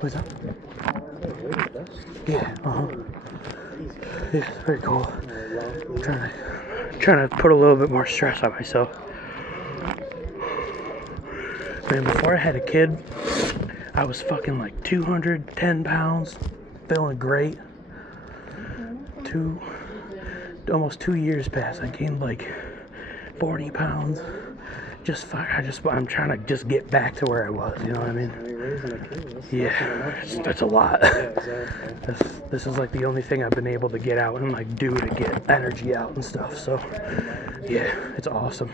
What's that? Yeah, yeah, it's very cool. I'm trying to put a little bit more stress on myself. Man, before I had a kid, I was fucking like 210 pounds, feeling great. Almost 2 years passed. I gained like 40 pounds. I'm trying to just get back to where I was, you know what I mean? Yeah, that's a lot. This is like the only thing I've been able to get out and like do to get energy out and stuff. So yeah, it's awesome.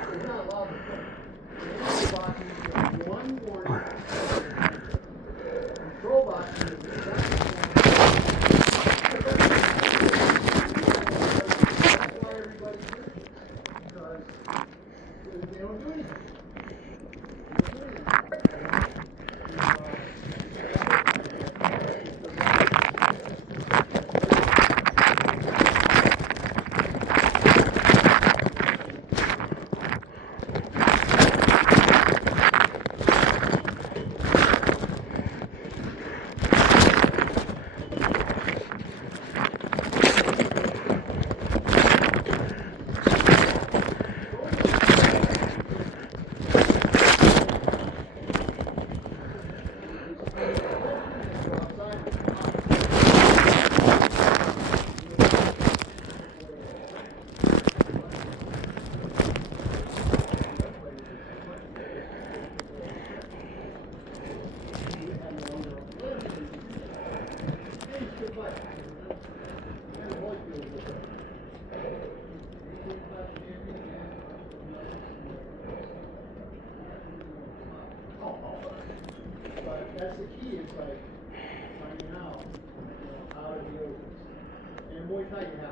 tell you how.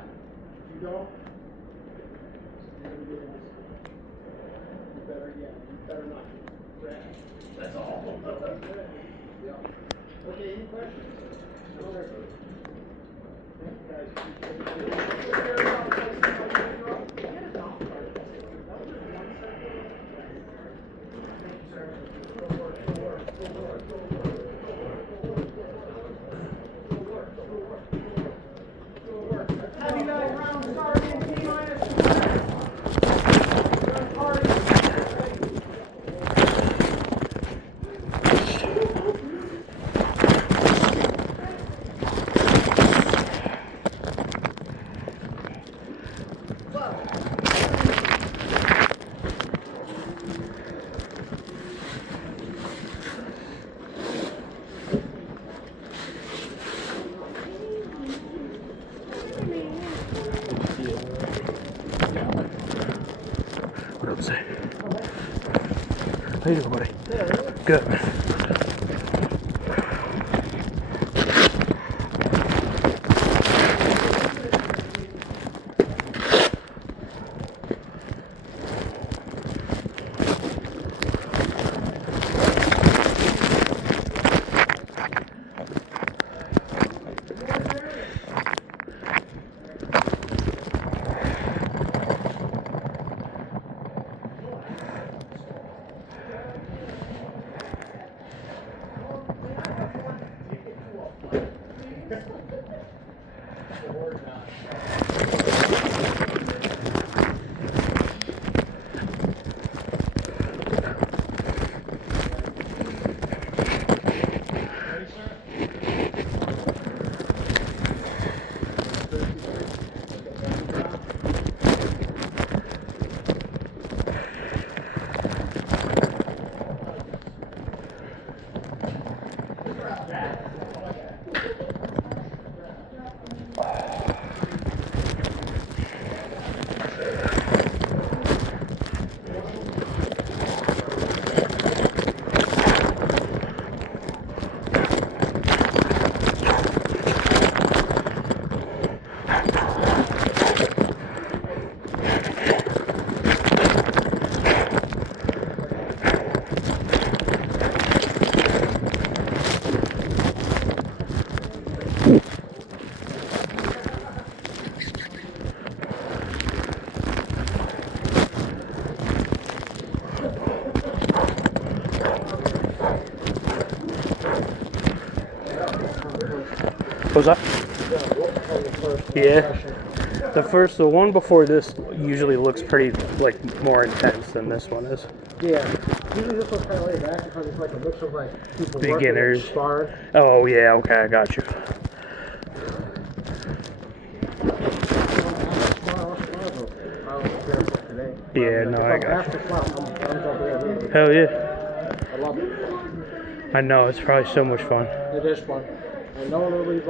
If you don't, you better not. That's all. Yeah. Okay, any questions? No, sir. What up, say? How you doing, buddy? Good, man. What's that? Yeah. The one before this usually looks pretty, like, more intense than this one is. Yeah. Usually this one's kind of laid back because it's like a mix of like people beginners. Sparring. Oh, yeah, okay, I got you. Yeah, no, I got you. Hell yeah. I love it. I know, it's probably so much fun. It is fun. And no one really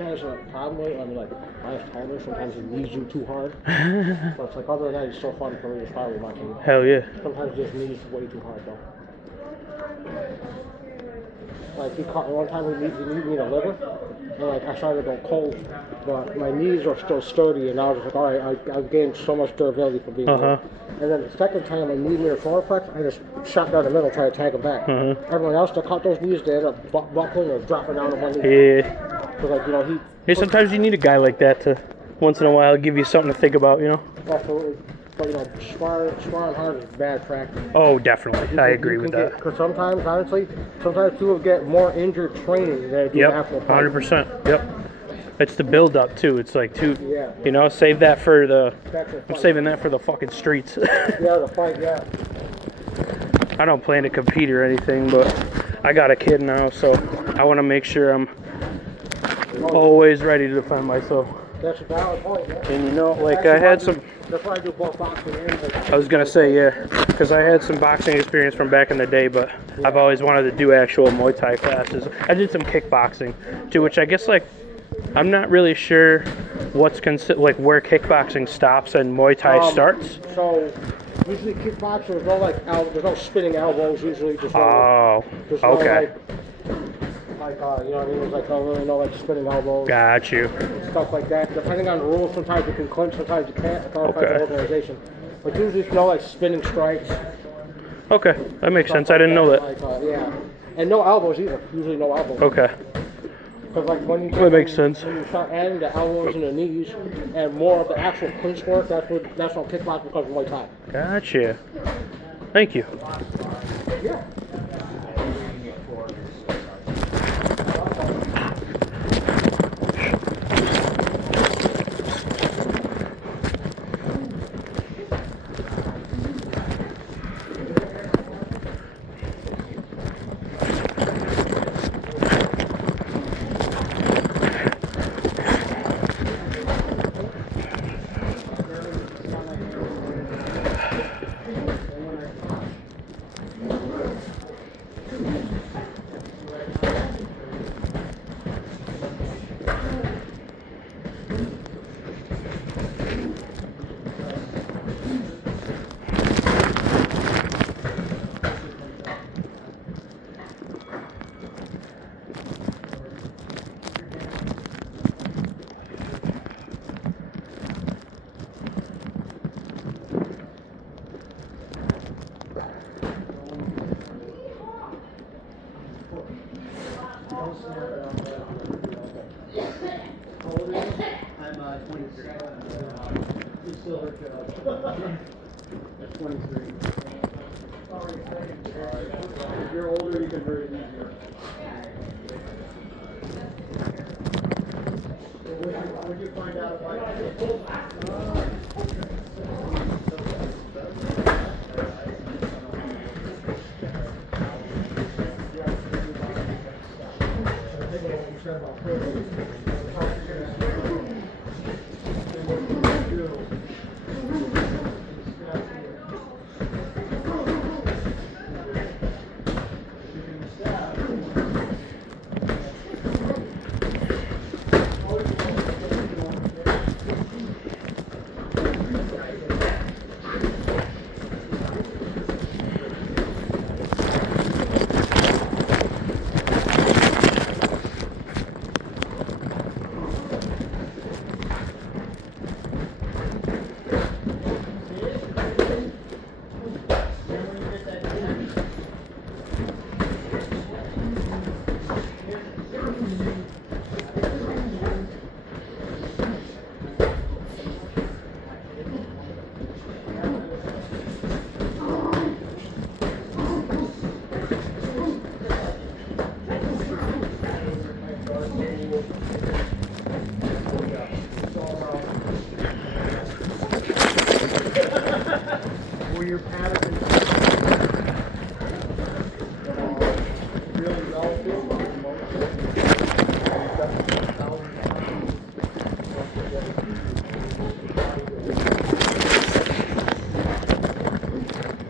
has a problem with it. I mean, like, I have tolerance, sometimes it knees you too hard. But it's like, other than that, it's so fun for me to spar with my team. Hell yeah. Sometimes just knees way too hard, though. Like, he caught one time he kneed me in the liver, and like, I started to go cold, but my knees are still sturdy, and I was like, all right, I've gained so much durability from being here. And then the second time I kneed me in the solar plex, I just shot down the middle, trying to tag him back. Everyone else that caught those knees, they ended up buckling or dropping down on one knee. Yeah. So like, you know, Hey, sometimes you need a guy like that to, once in a while, give you something to think about, you know? Absolutely. But, you know, sparring hard is bad practice. Oh, definitely. I agree with that. Because sometimes, honestly, people get more injured training than they do after the fight. 100%. Yep. It's the build-up, too. It's like, Yeah. you know, save that for the... I'm fight. saving that for the fucking streets. Yeah, the fight, yeah. I don't plan to compete or anything, but I got a kid now, so I want to make sure I'm always ready to defend myself. That's a valid point, yeah. And you know, like I had some... That's why I do both boxing and... I was going to say, yeah, because I had some boxing experience from back in the day, but I've always wanted to do actual Muay Thai classes. I did some kickboxing, too, which I guess, like, I'm not really sure what's like where kickboxing stops and Muay Thai starts. So, usually kickboxing, there's no spinning elbows, usually. Just okay. Like, you know what I mean? There's like, don't really know, like spinning elbows, Got you. stuff like that. Depending on the rules, sometimes you can clinch, sometimes you can't. It all depends on Okay. the organization. But usually, if you know, like spinning strikes. Okay, that makes stuff sense. like I didn't know that. Like, yeah. And no elbows either. Usually no elbows. Okay. Because like when you That makes sense. When you start adding the elbows and the knees and more of the actual clinch work, that's when kickboxing becomes Muay Thai. Gotcha. Thank you. Yeah. I'm 23. You still hurt That's 23. If you're older, you can hurt it easier. Would you find out about were your patterns really relative?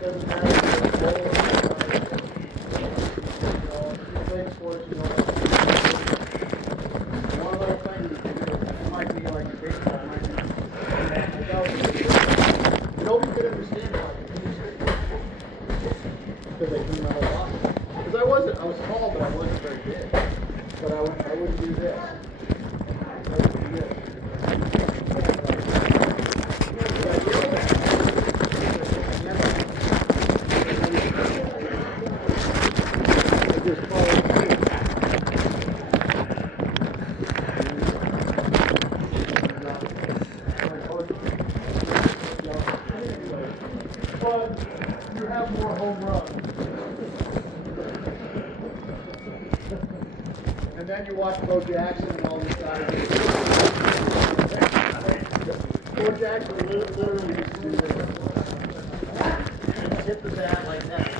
Doesn't matter if you're sports, one little thing it might be like baseball, might be. Nobody could understand why because I do my whole body. Because I was tall, but I wasn't very big. But I wouldn't do this. I would do this. But you have more home runs. And then you watch Bo Jackson and all these guys. Bo Jackson literally used to do this. Hit the bat like that.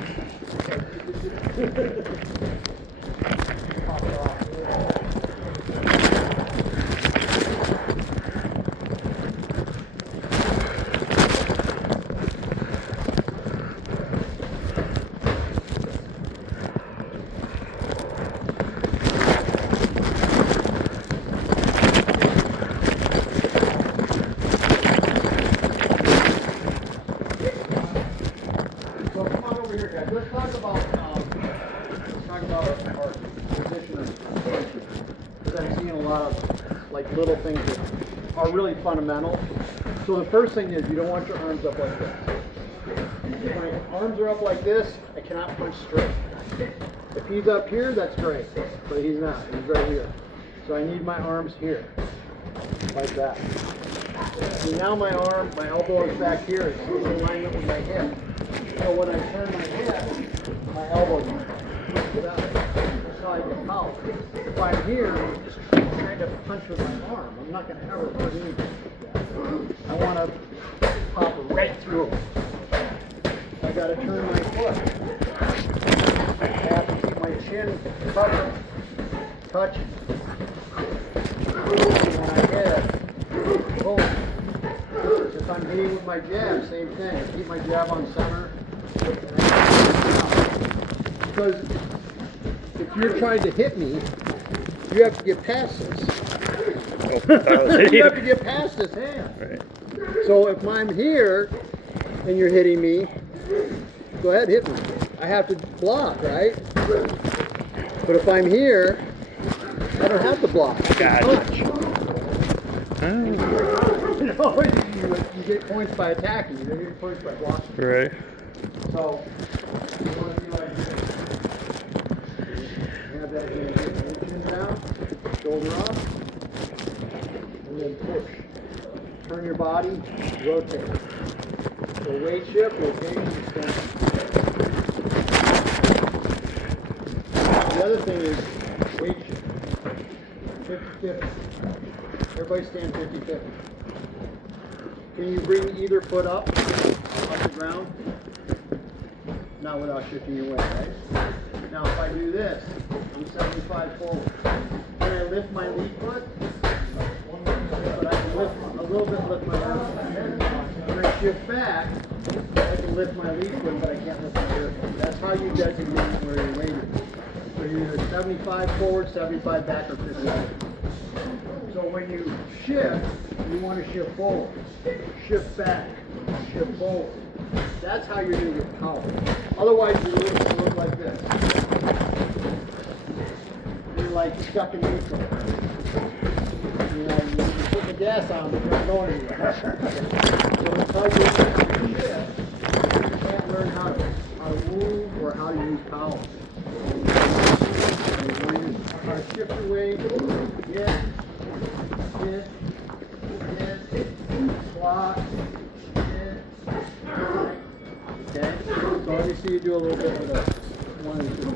So come on over here, guys. Let's talk about are really fundamental. So the first thing is you don't want your arms up like this. If my arms are up like this, I cannot punch straight. If he's up here, that's great, but he's not. He's right here. So I need my arms here, like that. So now my elbow is back here. It's in alignment with my hip. So when I turn my hip, my elbow moves up. That's how I get power. If I'm here, I'm just trying to punch with my arm. I'm not going to ever put anything like that. I want to pop right through. I got to turn my foot. I have to keep my chin covered. Touch. And when I hit it, boom. If I'm hitting with my jab, same thing. I keep my jab on center. And I because if you're trying to hit me, you have to get past this. You have to get past this hand. Right. So if I'm here and you're hitting me, go ahead, hit me. I have to block, right? But if I'm here, I don't have to block. I can punch. You know, you get points by attacking. You don't get points by blocking. Right. So you want to be like this. Have that hand, chin down, shoulder up, and then push. Turn your body, rotate. So weight shift, rotation, extension. The other thing is weight shift. 50-50. Everybody stand 50-50. Can you bring either foot up off the ground? Not without shifting your weight, right? Now if I do this, I'm 75 forward. Can I lift my lead foot? But I can lift a little bit, lift my arm. When I shift back, I can lift my lead foot, but I can't lift my rear foot. That's how you designate where your weight is. So you're either 75 forward, 75 back, or 50 back. So when you shift, you want to shift forward, shift back, shift forward. That's how you're going to get power. Otherwise, you look like this. You're like stuck in neutral. You know, you put the gas on, but you're not going anywhere. So until you shift, you can't learn how to move or how to use power. How to shift your weight, hit, squat, hit, okay? So let me see you do a little bit of one and two.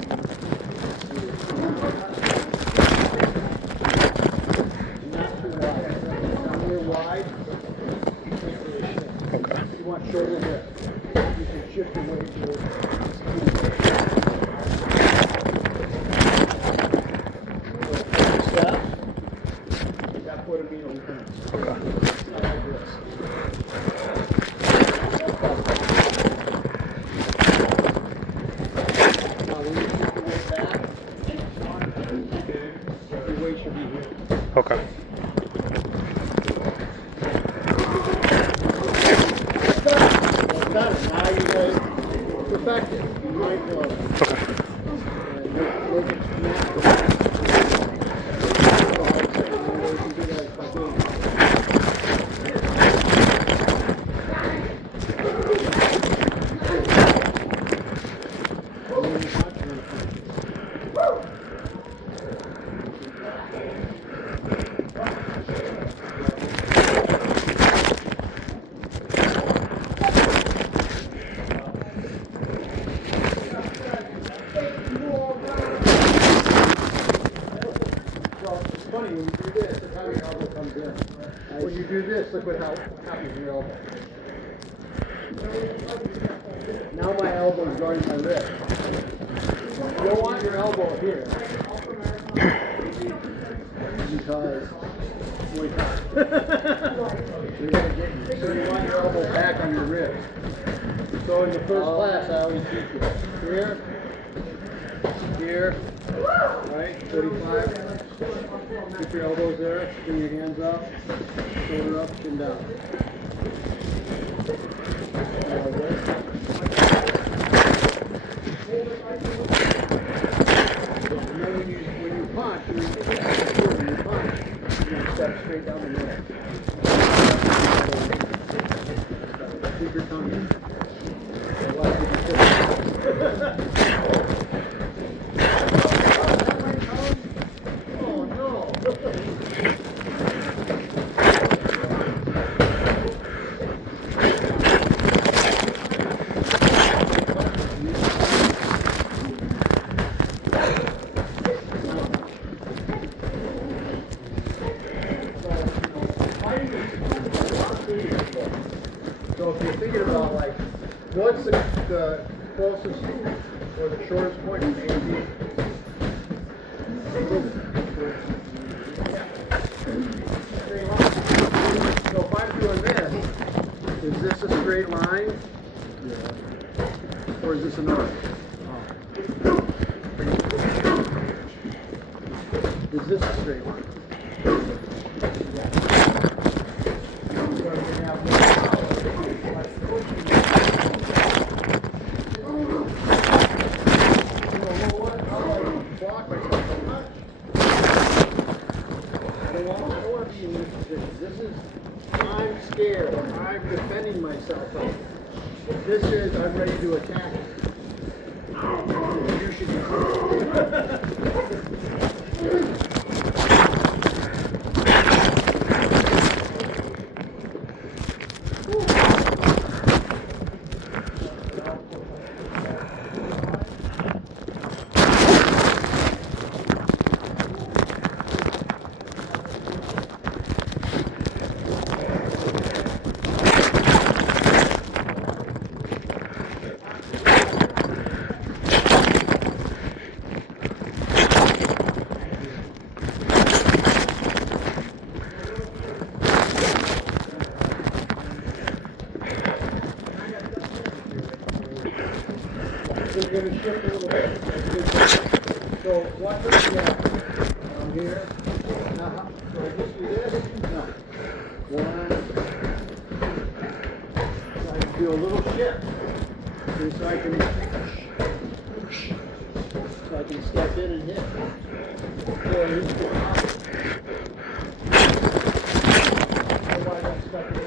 Not too wide. Not real wide. You can't really shift. Okay. You want shoulder width. You can shift your weight to step. That put a mean on the hands. Okay. Like this. Now when you shift your weight back, your weight should be here. Okay. Got it. Now you guys perfect it. You're mindful of it. Okay. And make it natural. Funny, when you do this, look how your elbow comes in. When you do this, look what happens to your elbow. Now my elbow is guarding my wrist. You don't want your elbow here. Because Muay Thai. You're gonna get you. So you want your elbow back on your wrist. So in the first class, I always teach you here, right, 35. Keep your elbows there, bring your hands up, shoulder up, chin down. Like this. And then when you punch, you're going to step straight down the middle. Keep your tongue in. Oh no! So if you're thinking about like, what's the closest or the shortest point from A to B? So if I'm doing this, is this a straight line? Yeah. Or is this an arc? Is this a straight line? I'm scared. I'm defending myself. This is, I'm ready to attack. You should We're going to shift a little bit. So watch what you have. I'm here. So I just do this. No. One. So I can do a little shift. Okay, so I can step in and hit. Or you can go out. Otherwise I'm stuck in it.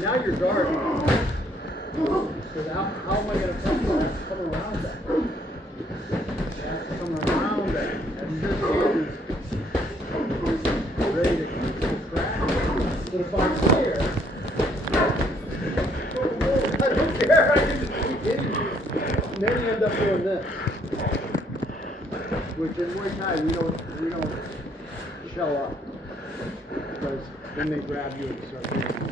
Now you're guarding. Because how am I going to come around that? I have to come around that. And this hand is ready to crack. But if I'm here, I don't care. I can just keep hitting you. And then you end up doing this. Which in Muay Thai, we don't shell up. Because then they grab you and start hitting you.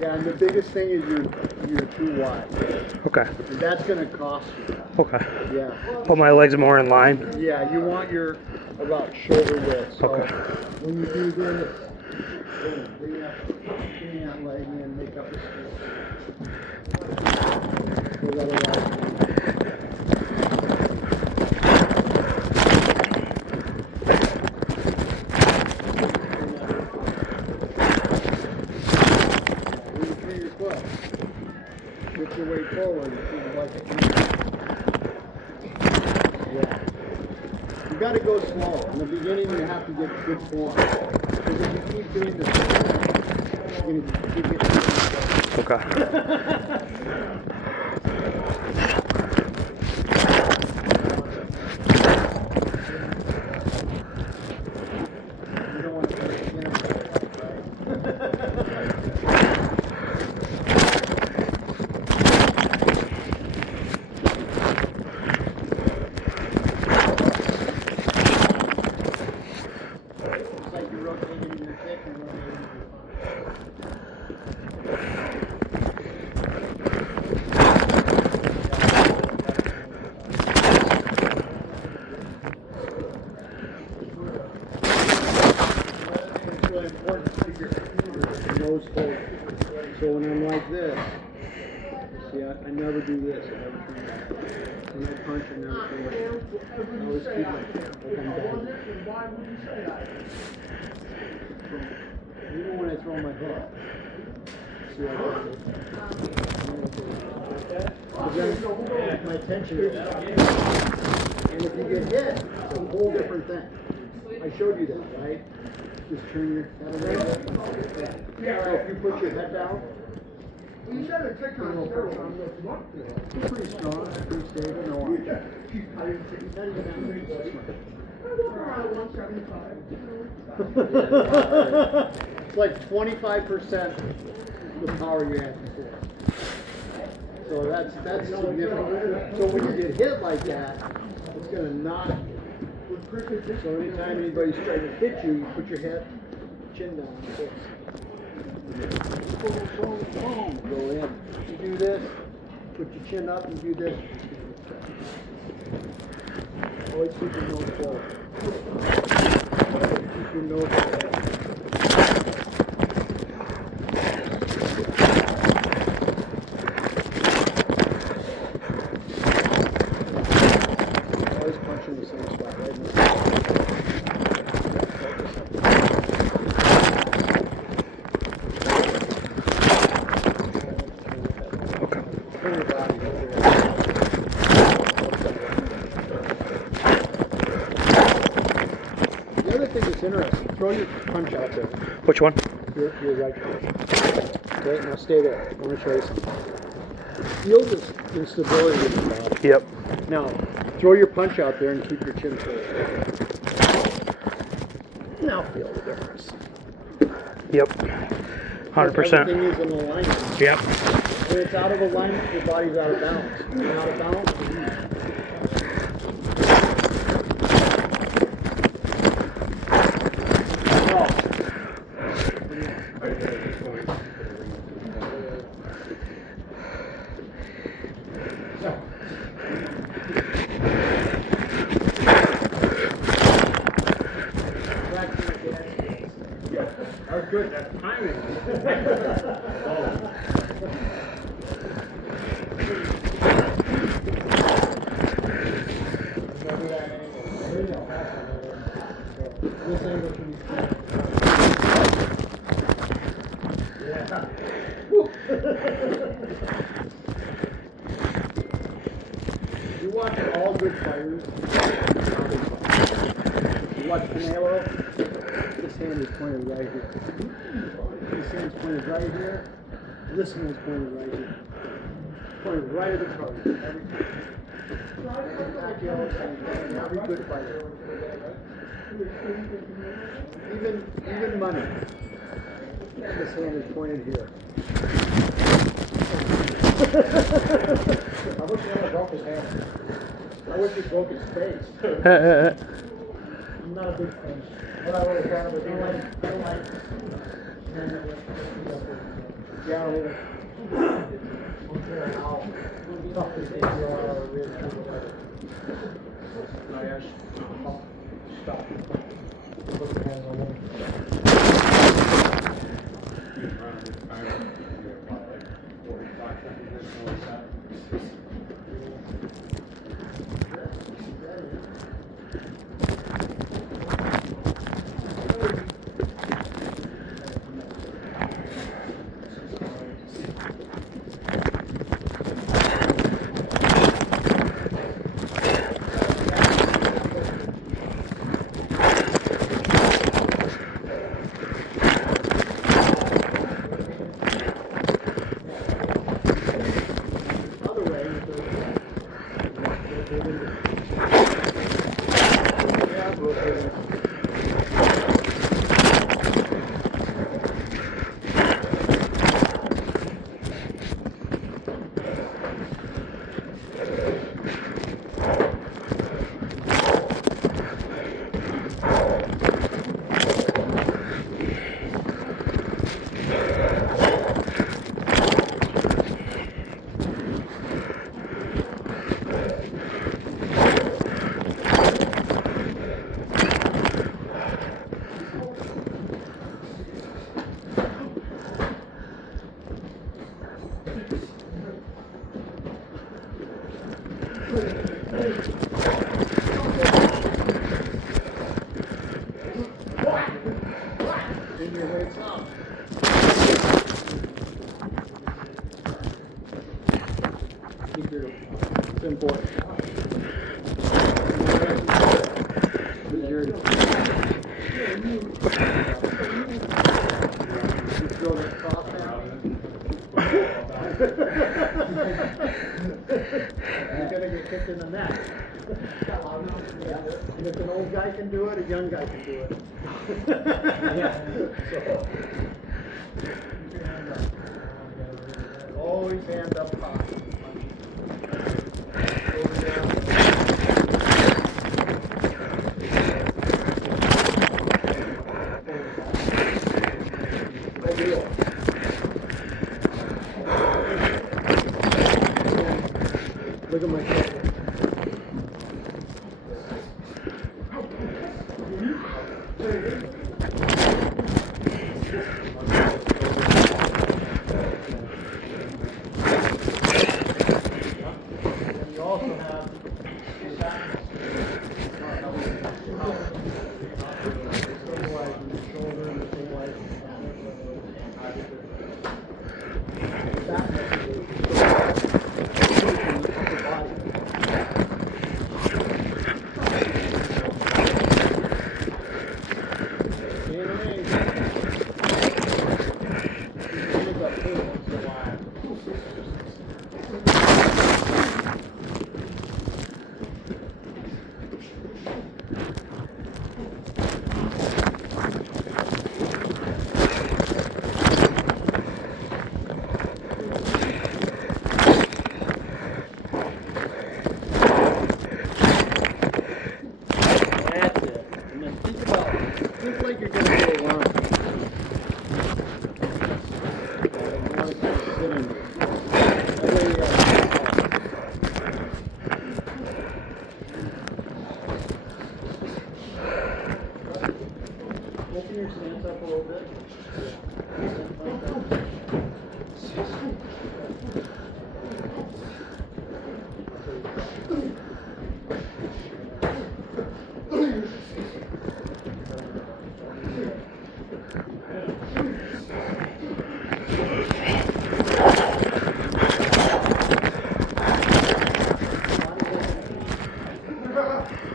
Yeah, and the biggest thing is you're too wide. Okay. And that's going to cost you. Okay. Yeah. Put my legs more in line. Yeah, you want your about shoulder width. So Okay. when you do this, bring that leg in, make up the space. Because otherwise, Put your weight forward. Like it. Yeah. You got to go slow. In the beginning, you have to get good form. Because if you keep doing this, you're going to get Okay. You don't want to put it in right? It's like you're rotating your kick and rotating your It's really important to keep your nose forward. So when I'm like this, see, I never do this. I never turn back. When I punch, I never turn back. I always keep like I'm down. Even when I throw my head, see how I do it? My tension is out. And if you get hit, it's a whole different thing. I showed you that, right? Just turn your head around. So if you put your head down, you're pretty strong, pretty stable, no arms. It's like 25% the power you had before. So that's significant. So when you get hit like that, it's going to knock. So anytime anybody's trying to hit you, you put your head, chin down like this. Boom, boom, boom, go in. You do this, put your chin up, and do this. Always keep your nose forward. Keep your nose forward. Always punch in the same spot, right in the center. Turn your body over there. The other thing that's interesting, throw your punch out there. Which one? Your right punch. Okay, now stay there. I want to show you something. Feel this instability in your body. Yep. Now, throw your punch out there and keep your chin forward. Now feel the difference. Yep. 100%. Everything is in alignment. Yep. When it's out of alignment, your body's out of balance. When you're out of balance, you're weak. That was good. That's timing. This angle should be You watch all good fighters. You watch Canelo. This hand is pointed right here. This hand's pointed right here. This hand's pointed right here. Pointed right at the target. Every time. Every good fighter. Even money. This hand is pointed here. I wish he never broke his hand. I wish he broke his face. I'm not a big fan. What I really fan of is yeah, tough to take stop. Put the hands on him. important. Throw that cross down. You're gonna get kicked in the neck. And if an old guy can do it, a young guy can do it. Always hand up high. Over down. Look at my shoulder. And you also have think like you're going to go around. Open your stance up a little bit.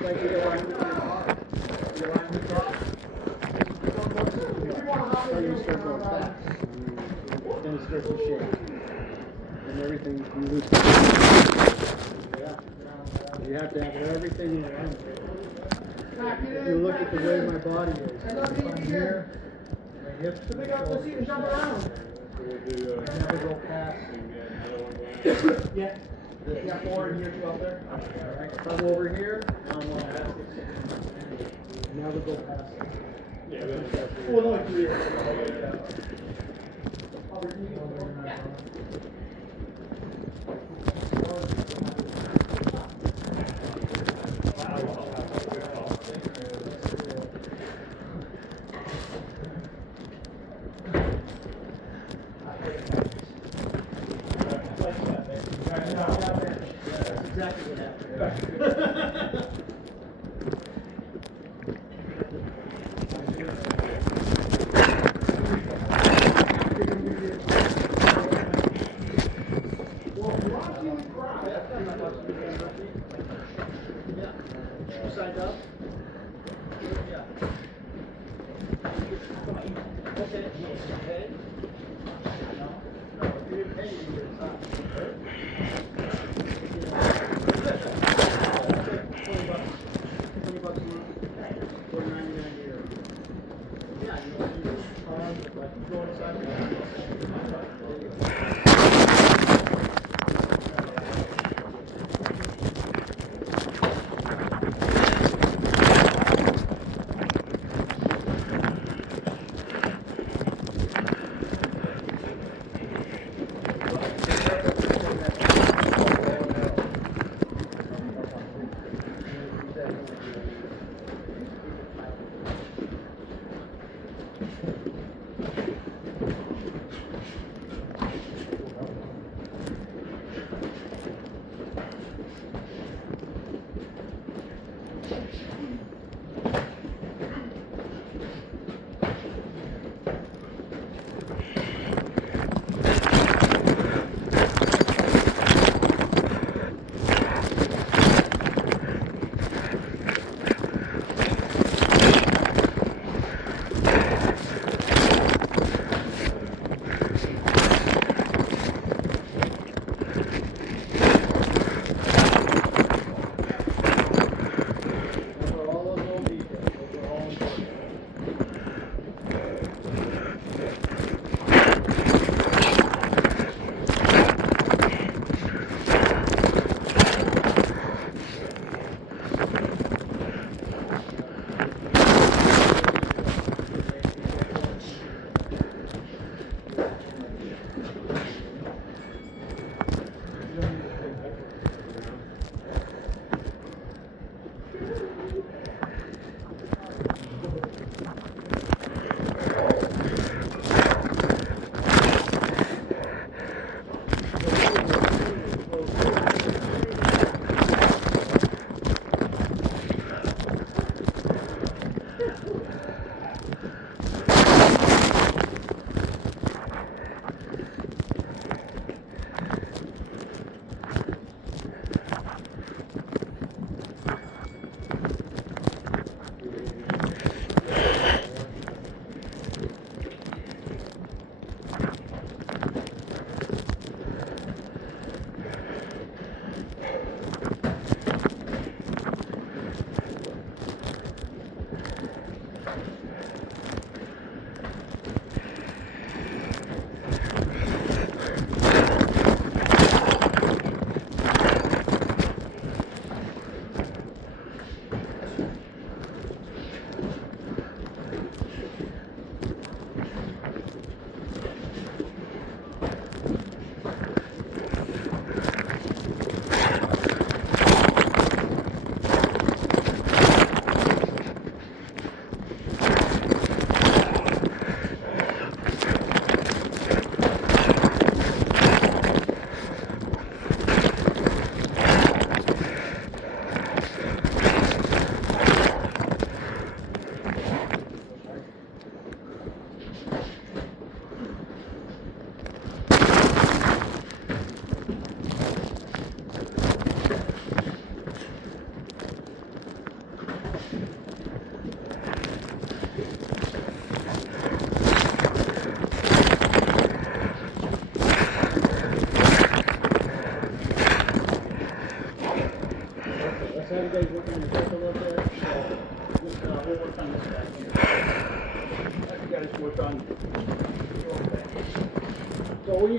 Like you align with your heart. You align with your heart. Or you start going fast. Then it starts to shake. And everything, you lose control. Yeah. You have to have everything in alignment. If you look at the way my body is, if I'm here, my hips and my shoulders, I never go past. Yeah. Yeah, 4 and here, 2 out there. Alright, if I'm over here, I'm never go past it. Well, only 3 or That's exactly what happened. Side up. Yeah. Okay. Okay. No. No. If you didn't pay, you would have stopped. $20 a month. $4.99 a year. Yeah, you know, you like go inside.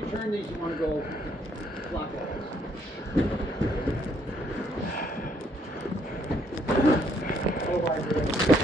you turn these, you want to go clockwise. Oh, vibrate.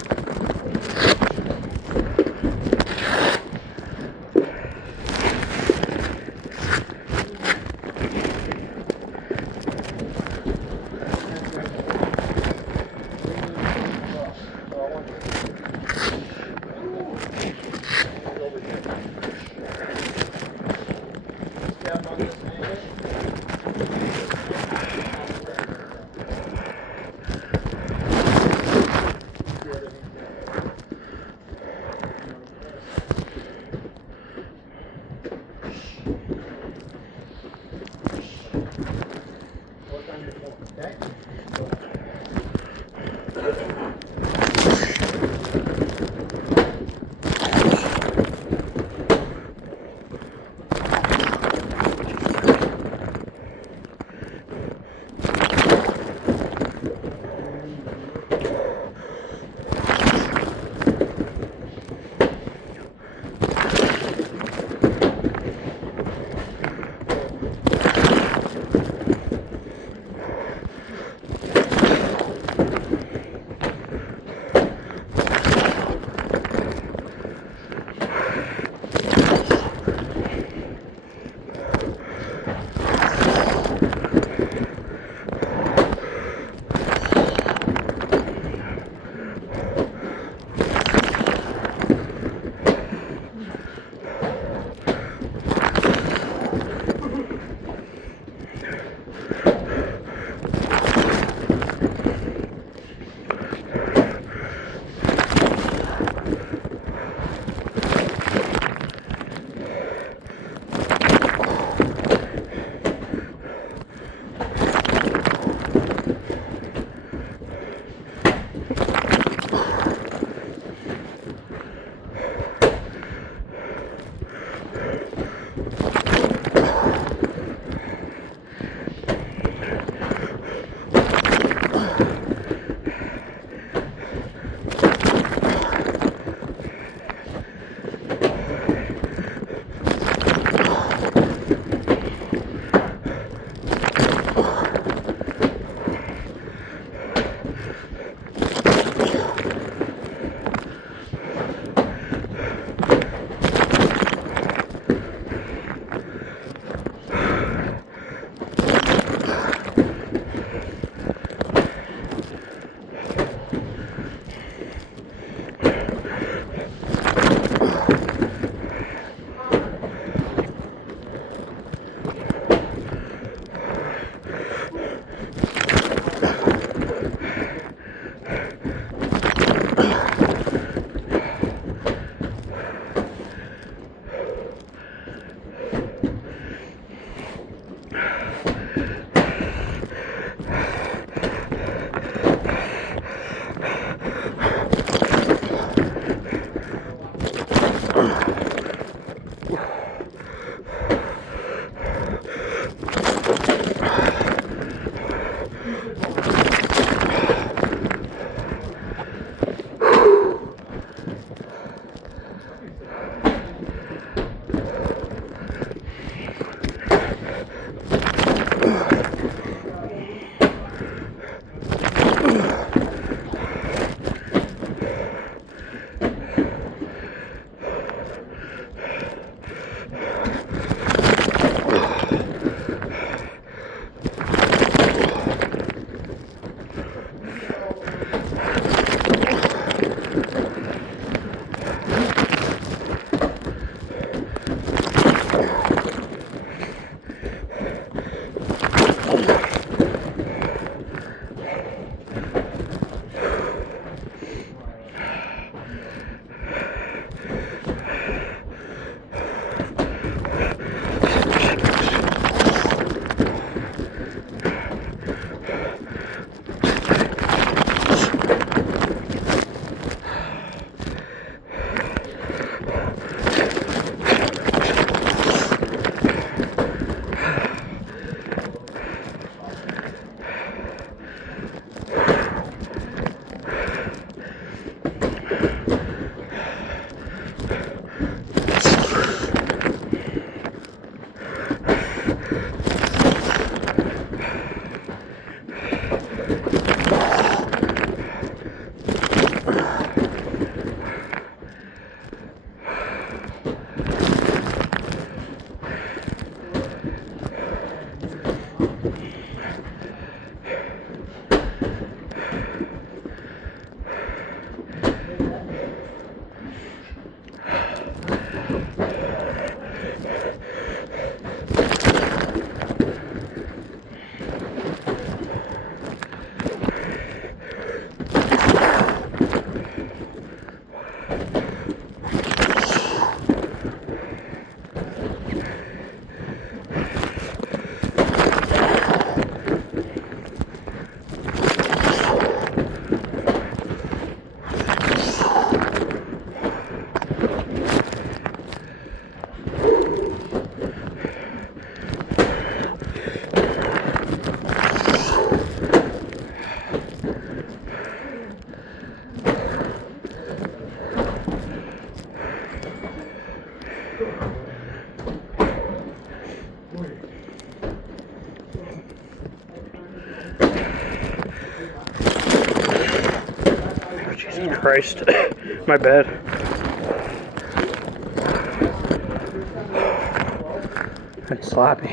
Jesus Christ. My bad. That's sloppy.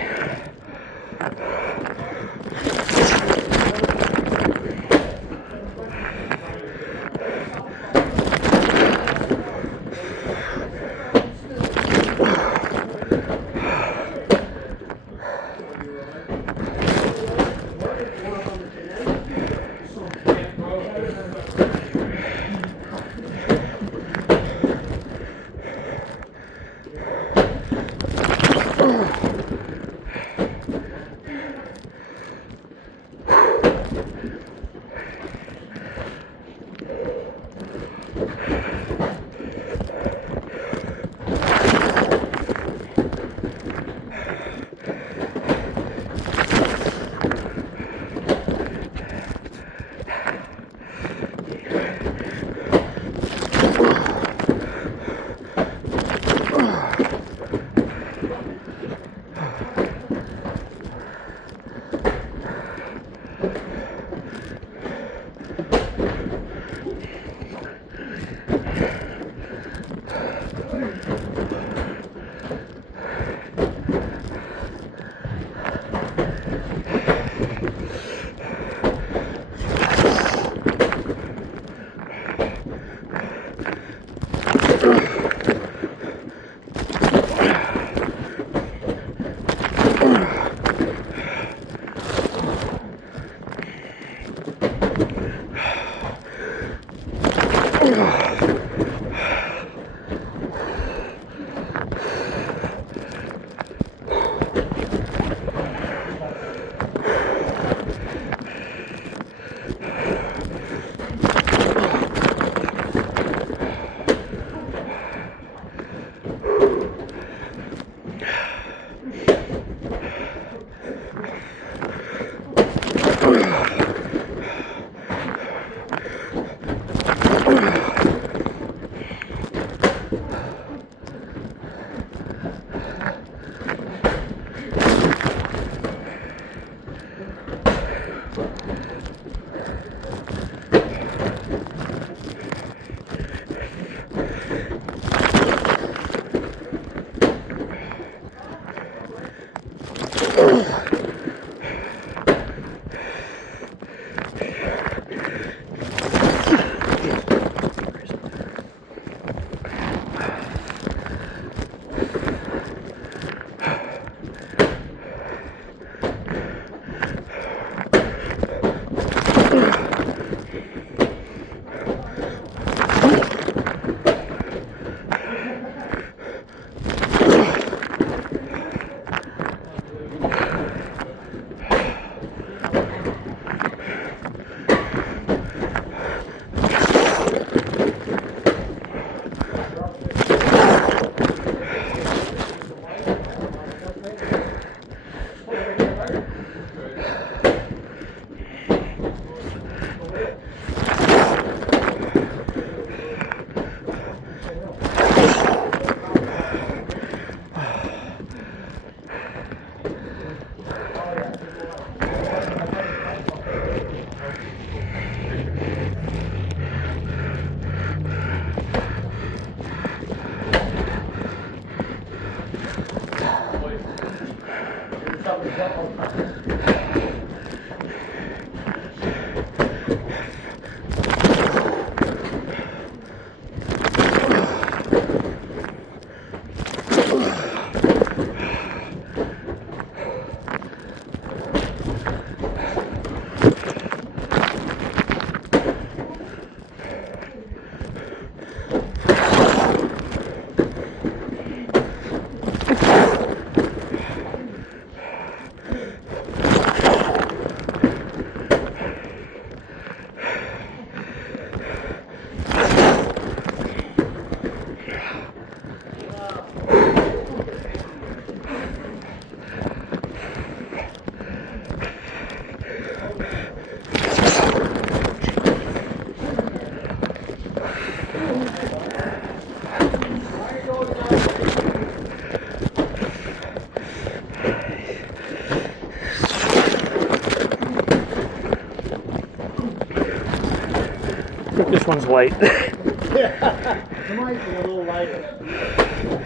This one's light. Yeah, you might be a little lighter.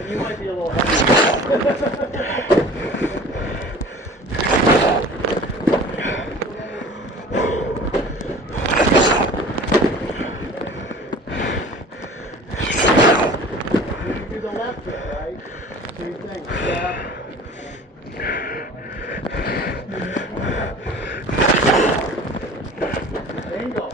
You might be a little heavier. You do the left hip, right? Same thing. Step. Angle.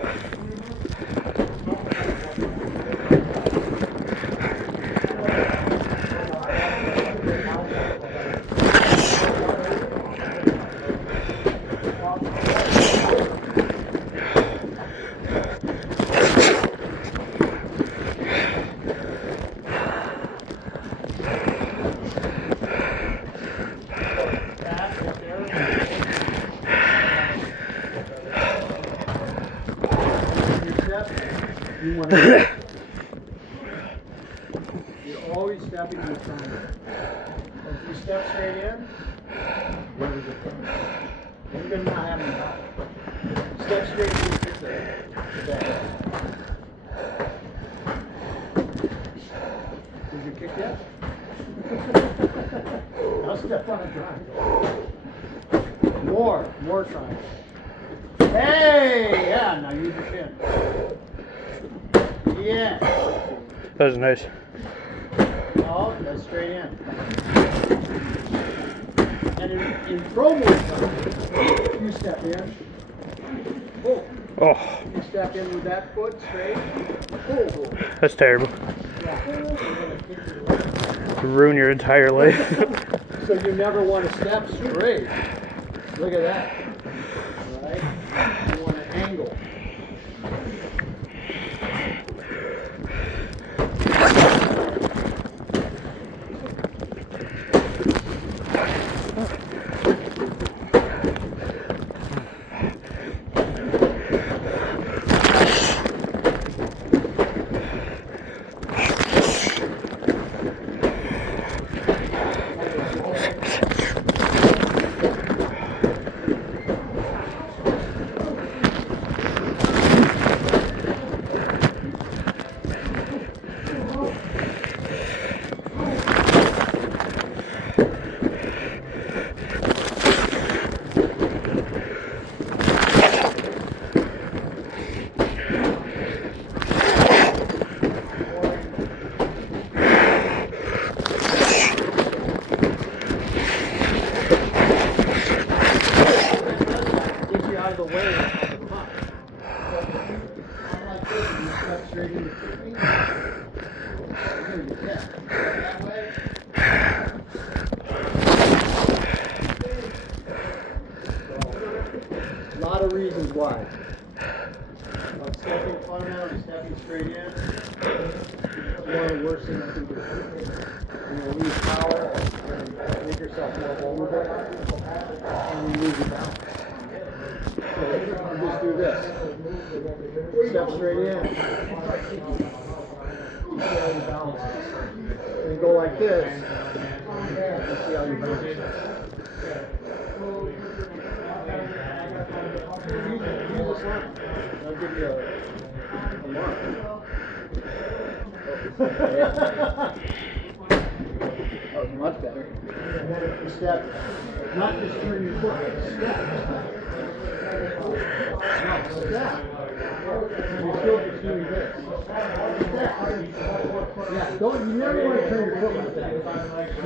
You want to, you're always stepping in the front. If you step straight in, where does it come? You're going to not have any power. Step straight in the back. Did you kick yet? Now step on a drive. More trying. Hey! Yeah, now use your chin. Yeah. That was nice. No, that's straight in. And in pro Muay Thai, you step in. Oh. Oh, You step in with that foot straight. Oh. that's terrible. Yeah. You're gonna kick your leg. Ruin your entire life. So you never want to step straight. Look at that. All right? You want to angle. The way of the punch. Unlike this, you step straight into kicking. Here you can. That way. So, a lot of reasons why. Stepping fundamentally, stepping straight in. It's one of the worst things you can do. You're going to lose power and make yourself more vulnerable, and you lose your balance. So you just do this. Step straight in. See how you balance. And go like this. And see how you balance. Use this line. I'll give you a mark. much better. Step, not just turn your foot, but step. Not step. You're still just doing this. Step. Yeah, you never want to turn your foot like that.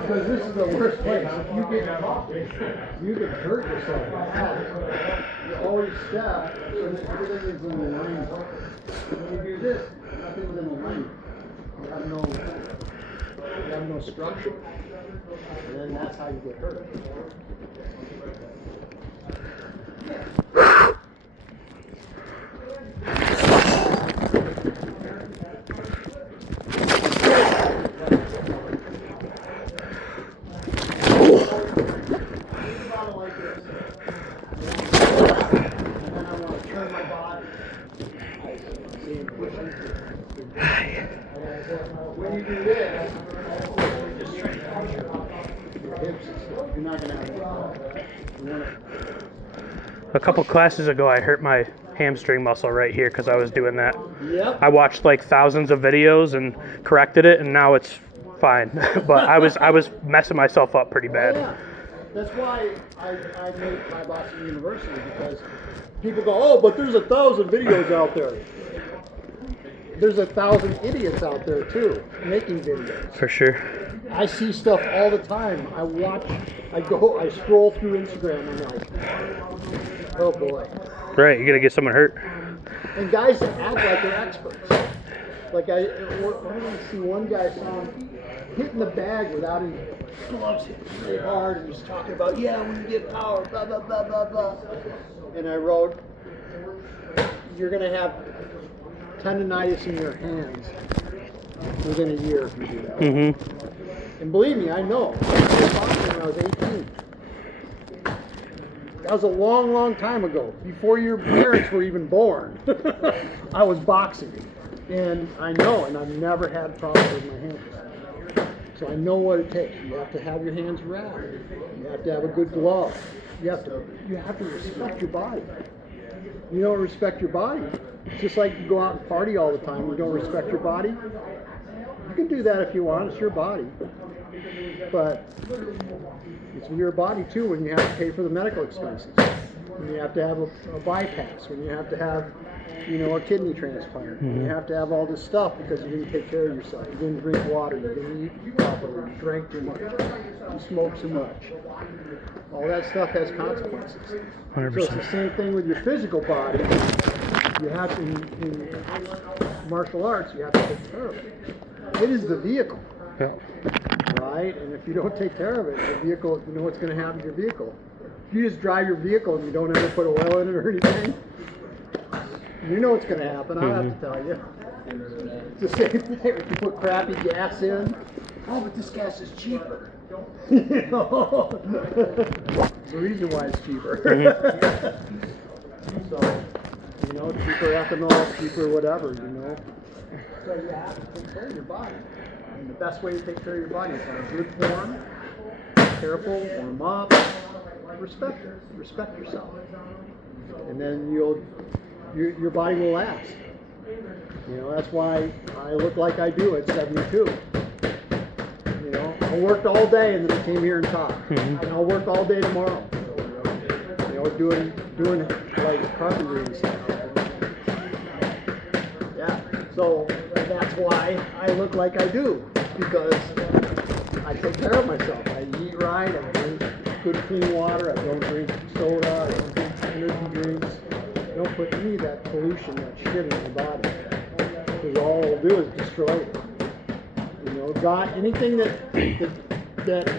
Because this is the worst place. If you get caught, you can hurt yourself. You always step, so that everything is in the line. When you do this, nothing is in the line. You have no structure. And then that's how you get hurt. When you do this, your hips, you're not going to have any. A couple classes ago, I hurt my hamstring muscle right here because I was doing that. Yep. I watched like thousands of videos and corrected it, and now it's fine. But I was messing myself up pretty bad. Oh, yeah. That's why I made Thai Boxing University, because people go, oh, but there's 1,000 videos out there. There's 1,000 idiots out there too, making videos. For sure. I see stuff all the time. I scroll through Instagram, and I'm like, oh boy. Right, you're gonna get someone hurt. And guys that act like they're experts. Like I see one guy hitting the bag without any gloves, hitting really hard, and he's talking about, yeah, when you get power, blah, blah, blah, blah, blah. And I wrote, you're gonna have tendonitis in your hands within a year if you do that. Mm-hmm. And believe me, I know. I started boxing when I was 18. That was a long, long time ago, before your parents were even born. I was boxing, and I know, and I've never had problems with my hands. So I know what it takes. You have to have your hands wrapped. You have to have a good glove. You have to respect your body. You don't respect your body. It's just like you go out and party all the time. You don't respect your body. You can do that if you want. It's your body. But it's your body too when you have to pay for the medical expenses. When you have to have a bypass. When you have to have, a kidney transplant. When you have to have all this stuff because you didn't take care of yourself. You didn't drink water. You didn't eat properly. You drank too much. You smoked too much. All that stuff has consequences. 100%. So it's the same thing with your physical body. You have to, in martial arts, you have to take care of it. It is the vehicle. Yeah. Right? And if you don't take care of it, the vehicle, you know what's going to happen to your vehicle. If you just drive your vehicle and you don't ever put oil in it or anything, you know what's going to happen. I don't have to tell you. It's the same thing. If you put crappy gas in, oh, but this gas is cheaper. There's a reason why it's cheaper. So, cheaper ethanol, cheaper whatever, So you have to take care of your body. And the best way to take care of your body is have a good form, be careful, warm up, respect yourself. And then your body will last. That's why I look like I do at 72. I worked all day and then I came here and taught. And I'll work all day tomorrow. Doing like carpentry and stuff. Yeah. So that's why I look like I do, because I take care of myself. I eat right, I drink good clean water, I don't drink soda, I don't drink energy drinks. I don't put any of that pollution, that shit in my body. Because all it'll do is destroy it. God, anything that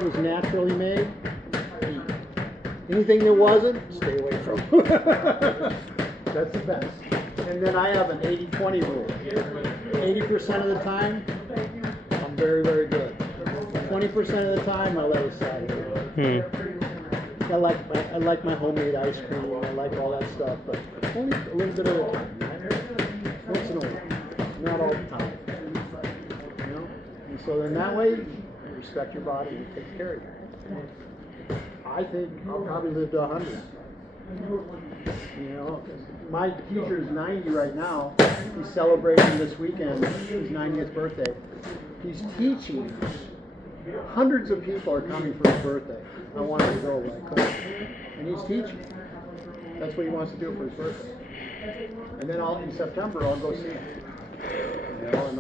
was naturally made, eat. Anything that wasn't, stay away from. That's the best. And then I have an 80-20 rule. 80% of the time, I'm very, very good. 20% of the time, I let it slide. I like my homemade ice cream. I like all that stuff, but only a little bit at a time. Once in a while, not all the time. And so in that way, you respect your body and take care of it. I think I'll probably live to 100. My teacher is 90 right now. He's celebrating this weekend his 90th birthday. He's teaching hundreds of people are coming for his birthday. I wanted to go, but I couldn't. And he's teaching. That's what he wants to do for his birthday. And then in September, I'll go see him. You know, and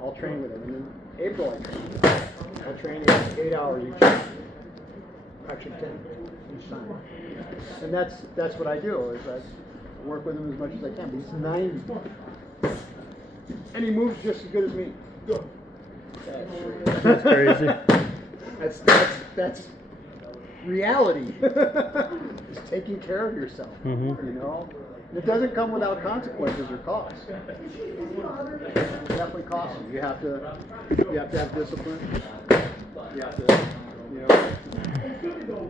I'll train with him. And in April, I train. I'll train 8 hours each time. Actually 10 each time. And that's what I do, is I work with him as much as I can. But he's 90. And he moves just as good as me. That's crazy. That's reality. It's taking care of yourself, you know? And it doesn't come without consequences or costs. It definitely costs you. You have to have discipline. You have to,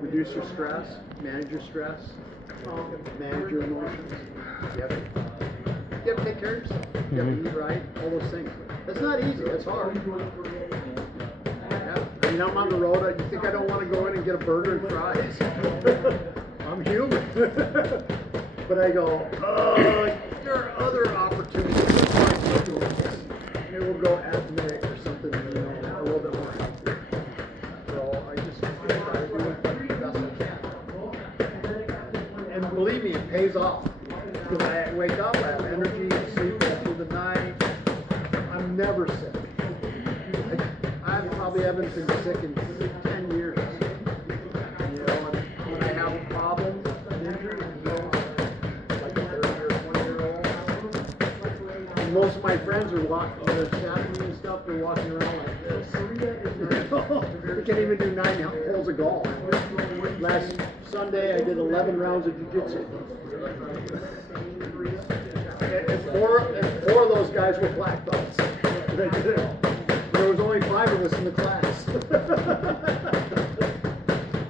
reduce your stress, manage your stress, manage your emotions. You have to take care of yourself. You have to eat right, all those things. That's not easy, that's hard. Yeah. I mean, I'm on the road, you think I don't want to go in and get a burger and fries? I'm human. But I go, there are other opportunities. Maybe we'll go ethnic or something, a little bit more healthy. So I just try to do it the best I can. And believe me, it pays off. Because I wake up, I have energy, I sleep through the night. I'm never sick. I probably haven't been sick in 10 years. And when I have a problem, an injury, like a 30 or 20-year-old. And most of my friends are they're chatting me and stuff, they're walking around like this. They can't even do 9 holes of golf. Last Sunday, I did 11 rounds of jiu-jitsu. And four of those guys were black belts. There was only 5 of us in the class.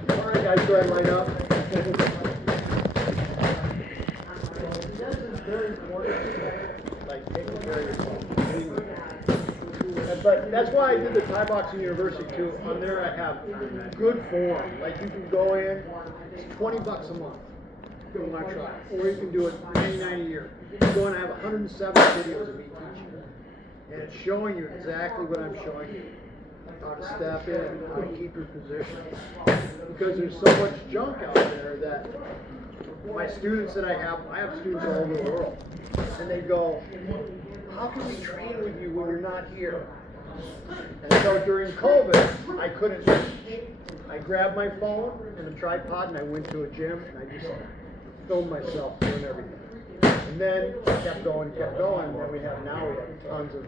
All right, guys, go ahead and line up. This is very important, like taking care of yourself. But that's why I did the Thai Boxing University too. On there I have good form. Like you can go in, it's $20 a month. Go on try. Or you can do it $99 a year. You can go and I have 107 videos of me teaching. And it's showing you exactly what I'm showing you. How to step in, how to keep your position. Because there's so much junk out there that my students that I have students all over the world. And they go, how can we train with you when you're not here? And so during COVID, I couldn't teach. I grabbed my phone and a tripod and I went to a gym and I just filmed myself doing everything. And then kept going, and then we have tons of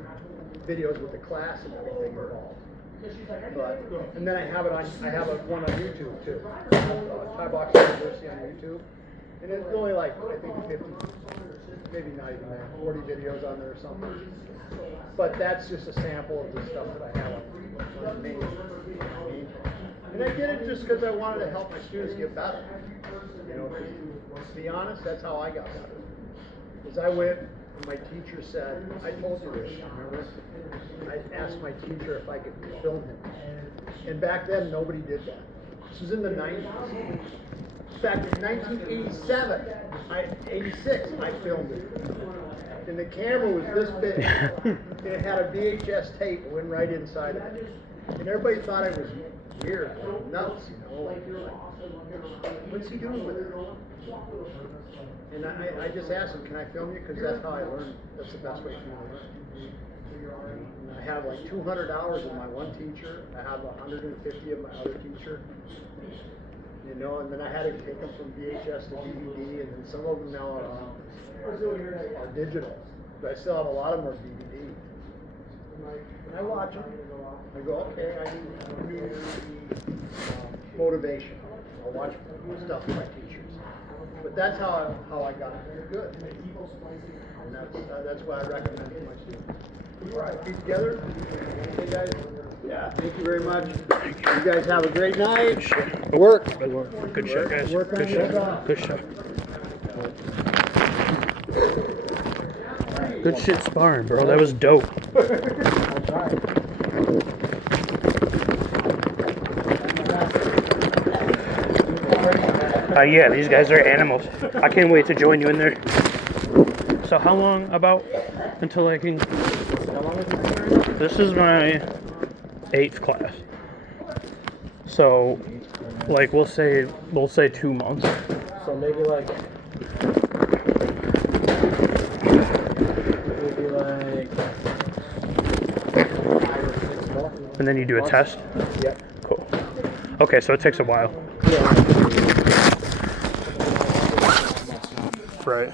videos with the class and everything involved. And then I have one on YouTube too. Thai Boxing University on YouTube. And it's only like, I think 50, maybe not even that, 40 videos on there or something. But that's just a sample of the stuff that I have on the main. And I did it just because I wanted to help my students get better. To be honest, that's how I got better. Because I went, and my teacher said, I told you this, remember? I asked my teacher if I could film him. And back then, nobody did that. This was in the 90s. In fact, in 1987, 86, I filmed it. And the camera was this big. And it had a VHS tape that went right inside of it. And everybody thought I was weird, nuts, like, what's he doing with it? And I just asked him, can I film you? Because that's how I learned. That's the best way for me to learn. And I have like 200 hours of my one teacher. I have 150 of my other teacher. And then I had to take them from VHS to DVD, and then some of them now are digital. But I still have a lot of them are DVD. And I watch them. I go, okay, I need motivation. I'll watch stuff from my teachers. But that's how I got good. And that's what I recommend to my students. All right, be together. Hey guys. Yeah, thank you very much. You guys have a great night. Good work. Good work. Good shot, guys. Good shot. Good shot. Good shit sparring, bro. That was dope. Yeah, these guys are animals. I can't wait to join you in there. So how long about until I can... This is my 8th class. So, like, we'll say 2 months. So maybe like 5 or 6 more. And then you do a test? Yep. Cool. Okay, so it takes a while. Yeah. Right.